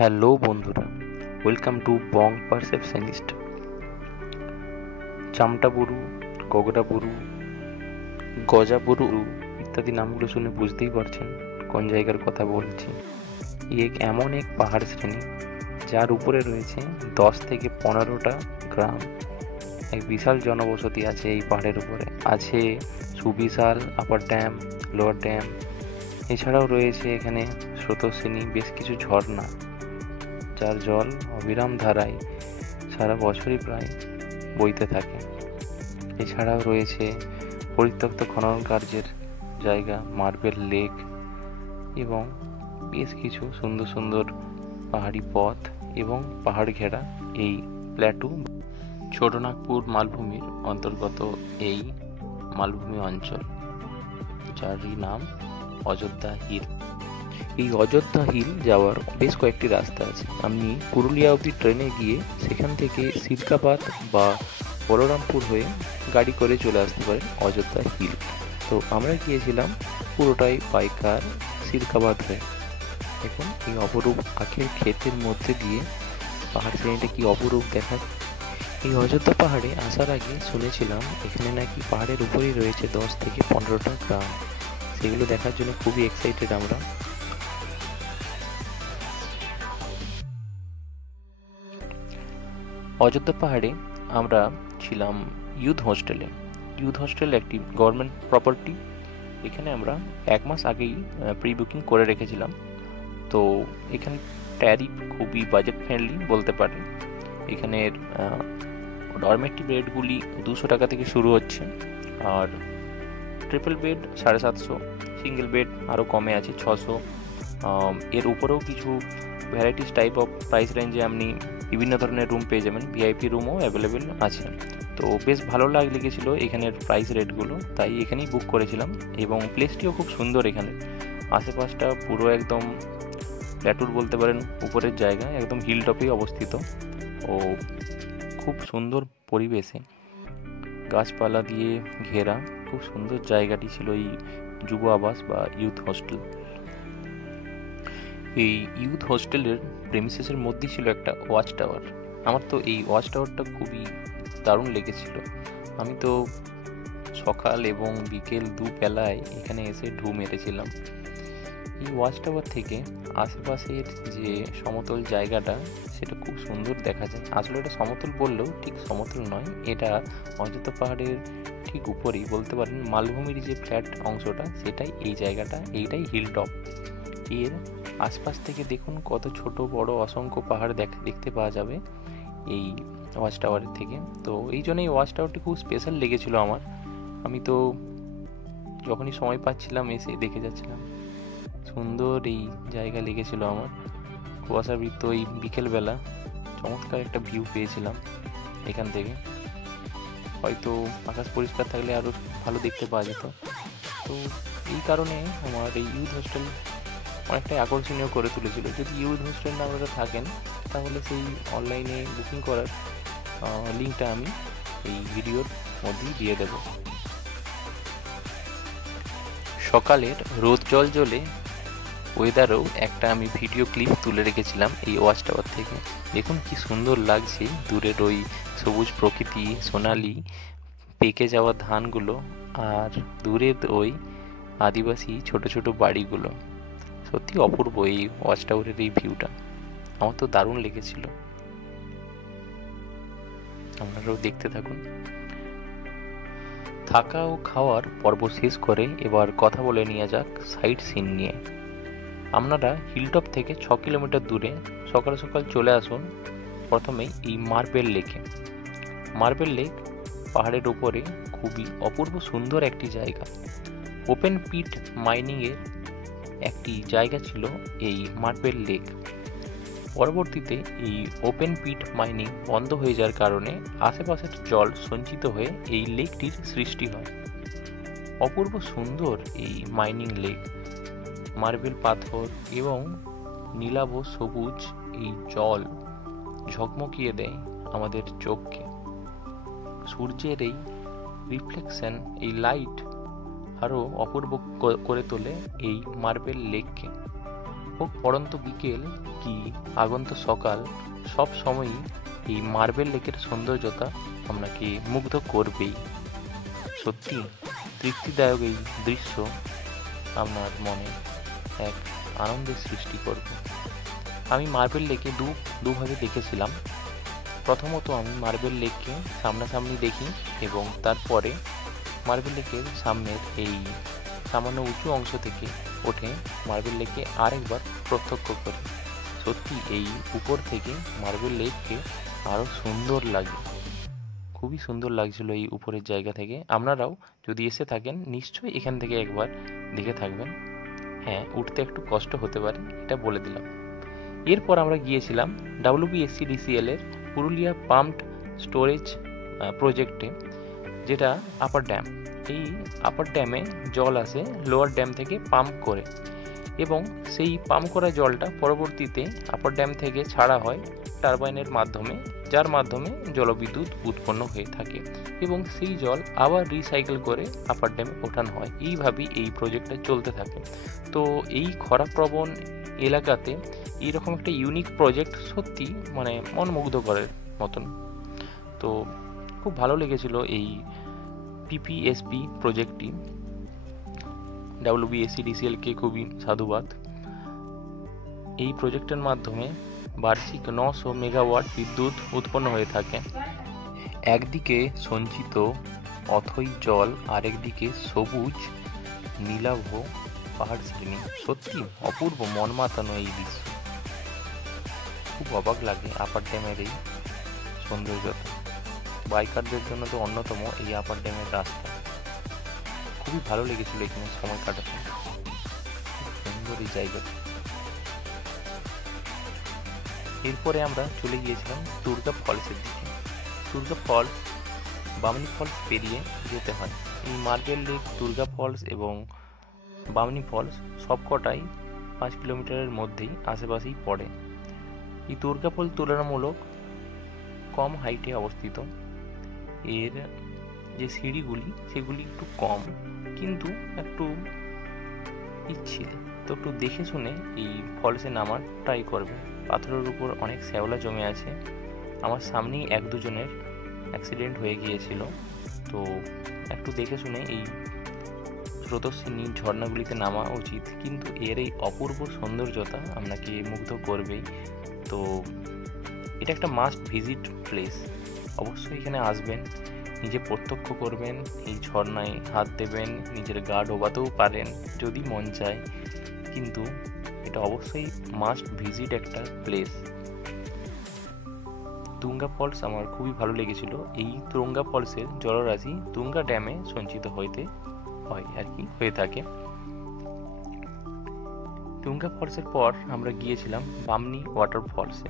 Hello বন্ধুরা, welcome to বং পারসেপশনিস্ট। চামটাবুরু, গগরাবুরু, গজাবুরু ইত্যাদি নামগুলো শুনে বুঝতেই পারছেন কোন জায়গার কথা বলছি। এমন এক পাহাড় শ্রেণী যার উপরে রয়েছে 10 থেকে 15টা গ্রাম। এক বিশাল জনবসতি আছে এই পাহাড়ের উপরে। আছে সুবিশাল আপার ড্যাম, লোয়ার ড্যাম। এছাড়াও রয়েছে এখানে স্রোতস্বিনী, বেশ কিছু ঝর্ণা যার জল অবিরাম ধারায় সারা বছরই প্রায় বইতে থাকে। এছাড়াও রয়েছে পরিত্যক্ত খনন কার্যের জায়গা, মার্বেল লেক এবং বেশ কিছু সুন্দর সুন্দর পাহাড়ি পথ এবং পাহাড় ঘেরা এই প্ল্যাটু। ছোটনাগপুর মালভূমির অন্তর্গত এই মালভূমি অঞ্চল, যারই নাম অযোধ্যা হিল। এই অযোধ্যা হিল যাওয়ার বেশ কয়েকটি রাস্তা আছে। আপনি পুরুলিয়া অবধি ট্রেনে গিয়ে সেখান থেকে সিরকাবাদ বা বলরামপুর হয়ে গাড়ি করে চলে আসতে পারেন অযোধ্যা হিল। তো আমরা গিয়েছিলাম পুরোটাই বাইকার সিরকাবাদ হয়ে। দেখুন এই অপরূপ আখের ক্ষেতের মধ্যে দিয়ে পাহাড় শ্রেণীটা কি অপরূপ দেখায়। এই অযোধ্যা পাহাড়ে আসার আগে শুনেছিলাম এখানে নাকি পাহাড়ের উপরেই রয়েছে 10 থেকে 15টা গ্রাম। সেগুলো দেখার জন্য খুবই এক্সাইটেড আমরা। অযোধ্যা পাহাড়ে আমরা ছিলাম ইউথ হোস্টেলে। ইউথ হোস্টেল একটি গভর্নমেন্ট প্রপার্টি। এখানে আমরা 1 মাস আগেই প্রি বুকিং করে রেখেছিলাম। তো এখানে ট্যারিফ খুবই বাজেট ফ্রেন্ডলি বলতে পারেন। এখানের ডরমেটরি বেডগুলি 200 টাকা থেকে শুরু হচ্ছে, আর ট্রিপল বেড 750, সিঙ্গেল বেড আরও কমে আছে 600। এর উপরেও কিছু ভ্যারাইটিস টাইপ অফ প্রাইস রেঞ্জে আপনি বিভিন্ন ধরনের রুম পেয়ে যাবেন। ভিআইপি রুমও অ্যাভেলেবেল আছে। তো বেশ ভালো লেগেছিলো এখানের প্রাইস রেটগুলো, তাই এখানেই বুক করেছিলাম। এবং প্লেসটিও খুব সুন্দর। এখানে আশেপাশটা পুরো একদম প্ল্যাটুর বলতে পারেন উপরের জায়গায়, একদম হিল টপেই অবস্থিত ও খুব সুন্দর পরিবেশে গাছপালা দিয়ে ঘেরা খুব সুন্দর জায়গাটি ছিল এই যুব আবাস বা ইউথ হোস্টেল। এই ইউথ হোস্টেলের প্রেমিসেসের মধ্যেই ছিল একটা ওয়াচ টাওয়ার। আমার তো এই ওয়াচ টাওয়ারটা খুবই দারুণ লেগেছিল। আমি তো সকাল এবং বিকেল দুবেলায় এখানে এসে ঢু মেরেছিলাম। এই ওয়াচ টাওয়ার থেকে আশেপাশের যে সমতল জায়গাটা সেটা খুব সুন্দর দেখা যায়। আসলে এটা সমতল বললেও ঠিক সমতল নয়, এটা অযোধ্যা পাহাড়ের ঠিক উপরেই বলতে পারেন। মালভূমির যে ফ্ল্যাট অংশটা সেটাই এই জায়গাটা, এইটাই হিল টপ। এর আশপাশ থেকে দেখুন কত ছোট বড় অসংখ্য পাহাড় দেখতে পাওয়া যাবে এই ওয়াচ টাওয়ারের থেকে। তো এই জন্য এই ওয়াচ টাওয়ারটি খুব স্পেশাল লেগেছিল আমার। আমি তো যখনই সময় পাচ্ছিলাম এসে দেখে যাচ্ছিলাম। সুন্দর এই জায়গা লেগেছিল আমার। কুয়াশাবৃত এই বিকেলবেলা চমৎকার একটা ভিউ পেয়েছিলাম এখান থেকে। হয়তো আকাশ পরিষ্কার থাকলে আরও ভালো দেখতে পাওয়া যেত। তো এই কারণে আমার এই ইউথ হোস্টেল অনেকটাই আকর্ষণীয় করে তুলেছিল। যদি ইউথ হোস্টেল না আপনারা থাকেন তাহলে সেই অনলাইনে বুকিং করার লিঙ্কটা আমি এই ভিডিওর মধ্যেই দিয়ে দেব। সকালের রোদ জ্বলে ওয়েদারেও একটা আমি ভিডিও ক্লিপ তুলে রেখেছিলাম এই ওয়াচ টাওয়ার থেকে। দেখুন কি সুন্দর লাগছে দূরের ওই সবুজ প্রকৃতি, সোনালি পেকে যাওয়া ধানগুলো, আর দূরের ওই আদিবাসী ছোট ছোট বাড়িগুলো। সত্যি অপূর্ব এই ওয়াচ টাওয়ারের এই ভিউটা। আমার তো দারুণ লেগেছিল। আপনারাও দেখতে থাকুন। থাকা ও খাওয়ার পর্ব শেষ করে এবার কথা বলে নেওয়া যাক সাইট সিন নিয়ে। আপনারা হিলটপ থেকে 6 কিলোমিটার দূরে সকাল সকাল চলে আসুন প্রথমেই এই মার্বেল লেকে। মার্বেল লেক পাহাড়ের উপরে খুবই অপূর্ব সুন্দর একটি জায়গা। ওপেন পিট মাইনিংয়ের একটি জায়গা ছিল এই মার্বেল লেক। পরবর্তীতে এই ওপেন পিট মাইনিং বন্ধ হয়ে যাওয়ার কারণে আশেপাশের জল সঞ্চিত হয়ে এই লেকটির সৃষ্টি হয়। অপূর্ব সুন্দর এই মাইনিং লেক। মার্বেল পাথর এবং নীলাভ সবুজ এই জল ঝকমকিয়ে দেয় আমাদের চোখকে। সূর্যের এই রিফ্লেকশন, এই লাইট আরও অপূর্ব করে তোলে এই মার্বেল লেককে। হোক পড়ন্ত বিকেল কি আগন্ত সকাল, সব সময়ই এই মার্বেল লেকের সৌন্দর্যতা আপনাকে মুগ্ধ করবেই। সত্যি তৃপ্তিদায়ক এই দৃশ্য আপনার মনে এক আনন্দের সৃষ্টি করবে। আমি মার্বেল লেকে দুভাবে দেখেছিলাম। প্রথমত আমি মার্বেল লেককে সামনাসামনি দেখি এবং তারপরে মার্বেল লেকের সামনের এই সামান্য উঁচু অংশ থেকে উঠে মার্বেল লেকে আরেকবার প্রত্যক্ষ করি। সত্যি এই উপর থেকে মার্বেল লেককে আরও সুন্দর লাগে, খুবই সুন্দর লাগছিল এই উপরের জায়গা থেকে। আপনারাও যদি এসে থাকেন নিশ্চয়ই এখান থেকে একবার দেখে থাকবেন। হ্যাঁ, উঠতে একটু কষ্ট হতে পারে, এটা বলে দিলাম। এরপর আমরা গিয়েছিলাম WBSCDCL এর পুরুলিয়া পাম্পড স্টোরেজ প্রজেক্টে, যেটা আপার ড্যাম। এই আপার ড্যামে জল আসে লোয়ার ড্যাম থেকে পাম্প করে, এবং সেই পাম্প করা জলটা পরবর্তীতে আপার ড্যাম থেকে ছাড়া হয় টারবাইনের মাধ্যমে, যার মাধ্যমে জলবিদ্যুৎ উৎপন্ন হয়ে থাকে এবং সেই জল আবার রিসাইকেল করে আপার ড্যামে ওঠানো হয়। এইভাবেই এই প্রজেক্টটা চলতে থাকে। তো এই খরাপ্রবণ এলাকাতে এইরকম একটা ইউনিক প্রজেক্ট সত্যি মানে মনমুগ্ধ করার মতন। তো খুব ভালো লেগেছিল এই PPSP প্রজেক্টটি। WBSCDCL-কে খুবই সাধুবাদ। এই প্রজেক্টের মাধ্যমে বার্ষিক 900 মেগাওয়াট বিদ্যুৎ উৎপন্ন হয়ে থাকে। একদিকে সঞ্চিত অথই জল, আরেকদিকে সবুজ নীলাভ পাহাড় শ্রেণী। সত্যি অপূর্ব মন মাতানো এই দৃশ্য। খুব অবাক লাগে আপার ড্যামের এই সৌন্দর্যতা। বাইকারদের জন্য তো অন্যতম এই আপার ড্যামের রাস্তা। খুবই ভালো লেগেছিল এখানে সময় কাটাতে। সুন্দর এই জায়গাটা। এরপরে আমরা চলে গিয়েছিলাম দুর্গা ফলসের দিকে। দুর্গা ফলস, বামনি ফলস পেরিয়ে যেতে হয়। এই মার্বেল লেক, দুর্গা ফলস এবং বামনি ফলস সবকটাই 5 কিলোমিটারের মধ্যেই আশেপাশেই পড়ে। এই দুর্গা ফল তুলনামূলক কম হাইটে অবস্থিত। এর যে সিঁড়িগুলি সেগুলি একটু কম, কিন্তু একটু পিচ্ছিল। তো একটু দেখে শুনে এই ফলসে নামার ট্রাই করবে। পাথরের উপর অনেক শ্যাওলা জমে আছে। আমার সামনেই 1-2 জনের অ্যাক্সিডেন্ট হয়ে গিয়েছিল। তো একটু দেখে শুনে এই স্রোতস্বিনী ঝর্ণাগুলিতে নামা উচিত, কিন্তু এর এই অপূর্ব সৌন্দর্যতা আপনাকে মুগ্ধ করবেই। তো এটা একটা মাস্ট ভিজিট প্লেস। অবশ্যই এখানে আসবেন, নিজে প্রত্যক্ষ করবেন, এই ঝর্ণায় হাত দেবেন, নিজের গা ডোবাতেও পারেন যদি মন চায়, কিন্তু এটা অবশ্যই মাস্ট ভিজিট একটা প্লেস। তুঙ্গা ফলস আমার খুবই ভালো লেগেছিল। এই তুঙ্গা ফলসের জলরাশি তুঙ্গা ড্যামে সঞ্চিত হয়ে থাকে। তুঙ্গা ফলসের পর আমরা গিয়েছিলাম বামনি ওয়াটারফলসে।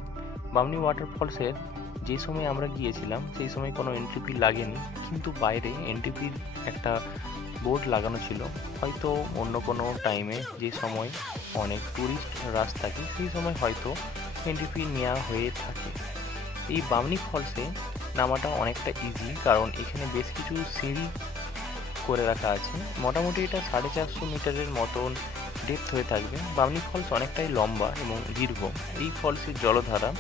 বামনি ওয়াটারফলসের যে সময় আমরা গিয়েছিলাম সেই সময় কোনো এন্ট্রি ফি লাগেনি, কিন্তু বাইরে এন্ট্রি ফির একটা বোর্ড লাগানো ছিল। হয়তো অন্য কোনো টাইমে যে সময় অনেক ট্যুরিস্ট রাশ থাকে সেই সময় হয়তো এন্ট্রি ফি নেওয়া হয়ে থাকে। এই বামনি ফলসে নামাটা অনেকটা ইজি, কারণ এখানে বেশ কিছু সিঁড়ি করে রাখা আছে। মোটামুটি এটা 450 মিটারের মতন ডেপথ হয়ে থাকবে। বামনি ফলস অনেকটাই লম্বা এবং দীর্ঘ। এই ফলসের জলধারা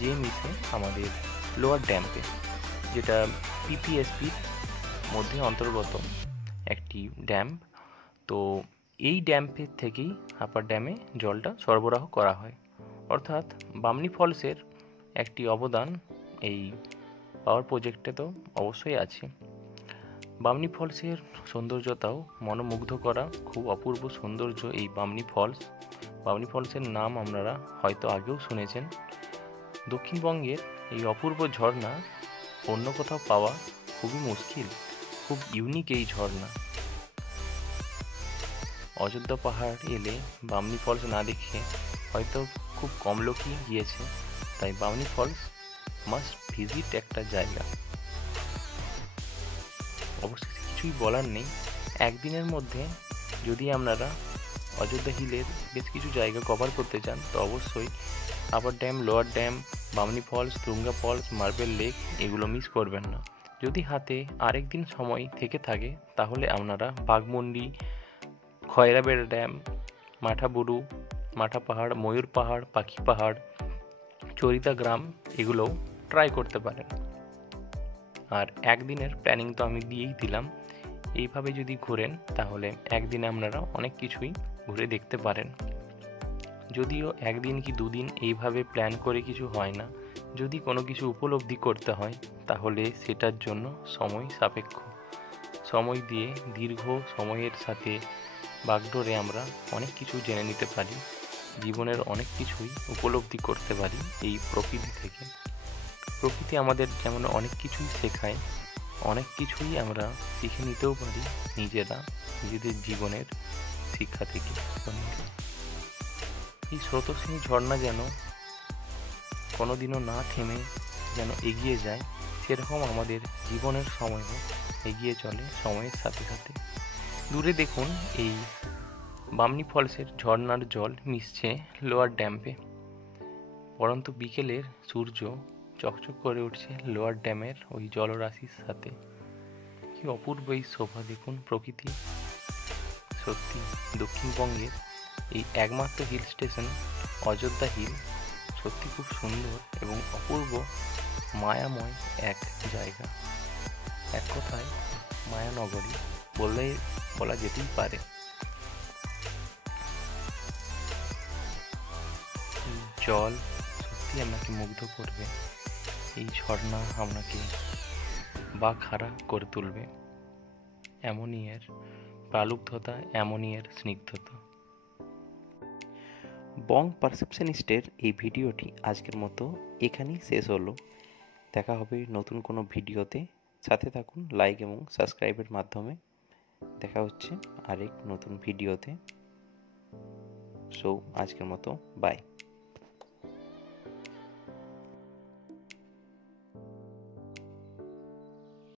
যে মিশে আমাদের লোয়ার ড্যাম্পে, যেটা PPSPর মধ্যে অন্তর্গত একটি ড্যাম্প। তো এই ড্যাম্পের থেকেই আপার ড্যামে জলটা সরবরাহ করা হয়। অর্থাৎ বামনি ফলসের একটি অবদান এই পাওয়ার প্রজেক্টে তো অবশ্যই আছে। বামনি ফলসের সৌন্দর্যতাও মনোমুগ্ধ করা, খুব অপূর্ব সৌন্দর্য এই বামনি ফলস। বামনি ফলসের নাম আপনারা হয়তো আগেও শুনেছেন। দক্ষিণবঙ্গের এই অপূর্ব ঝর্ণা অন্য কোথাও পাওয়া খুবই মুশকিল। খুব ইউনিক এই ঝর্ণা। অযোধ্যা পাহাড় এলে বামনি ফলস না দেখে হয়তো খুব কম লোকই গিয়েছে, তাই বামনি ফলস মাস্ট ভিজিট একটা জায়গা। অবশ্যই কিছুই বলার নেই। একদিনের মধ্যে যদি আপনারা অযোধ্যা হিলের বেশ কিছু জায়গা কভার করতে চান তো অবশ্যই upper dam, lower dam, Bamni falls, Tunga falls, marble lake এগুলো মিস করবেন না। যদি হাতে আরেকদিন সময় থেকে থাকে তাহলে আপনারা বাঘমুন্ডি, খয়রাবেড়া ড্যাম, মাঠাবুরু, মাঠা পাহাড়, ময়ূর পাহাড়, পাখি পাহাড়, চরিতা গ্রাম এগুলোও ট্রাই করতে পারেন। আর একদিনের প্ল্যানিং তো আমি দিয়েই দিলাম। এইভাবে যদি ঘোরেন তাহলে একদিনে আপনারা অনেক কিছুই ঘুরে দেখতে পারেন। যদিও একদিন কি দুদিন এইভাবে প্ল্যান করে কিছু হয় না। যদি কোনো কিছু উপলব্ধি করতে হয় তাহলে সেটার জন্য সময় সাপেক্ষ। সময় দিয়ে দীর্ঘ সময়ের সাথে বাগডোরে আমরা অনেক কিছু জেনে নিতে পারি, জীবনের অনেক কিছুই উপলব্ধি করতে পারি এই প্রকৃতি থেকে। প্রকৃতি আমাদের যেমন অনেক কিছুই শেখায়, অনেক কিছুই আমরা শিখে নিতেও পারি নিজেদের জীবনের শিক্ষা থেকে। এই স্রোতস্বিনী ঝর্ণা যেন কোনোদিনও না থেমে যেন এগিয়ে যায়, সেরকম আমাদের জীবনের সময়ও এগিয়ে চলে সময়ের সাথে সাথে। দূরে দেখুন এই বামনি ফলসের ঝর্ণার জল মিশছে লোয়ার ড্যামে। পরন্তু বিকেলের সূর্য চকচক করে উঠছে লোয়ার ড্যামের ওই জলরাশির সাথে। কি অপূর্ব এই শোভা দেখুন প্রকৃতি। সত্যি দক্ষিণবঙ্গের এই একমাত্র হিল স্টেশন অযোধ্যা হিল সত্যি খুব সুন্দর এবং অপূর্ব মায়াময় এক জায়গা। এক কথায় মায়ানগরী বলা যেতেই পারে। জল সত্যি আপনাকে মুগ্ধ করবে, এই ঝর্ণা আপনাকে বাকহারা করে তুলবে। এমনই এর প্রালুব্ধতা, এমনই এর স্নিগ্ধতা। বং পারসেপশনিস্টের এই ভিডিওটি আজকের মতো এখানেই শেষ হলো। দেখা হবে নতুন কোনো ভিডিওতে। সাথে থাকুন লাইক এবং সাবস্ক্রাইবের মাধ্যমে। দেখা হচ্ছে আরেক নতুন ভিডিওতে। সো আজকের মতো বাই।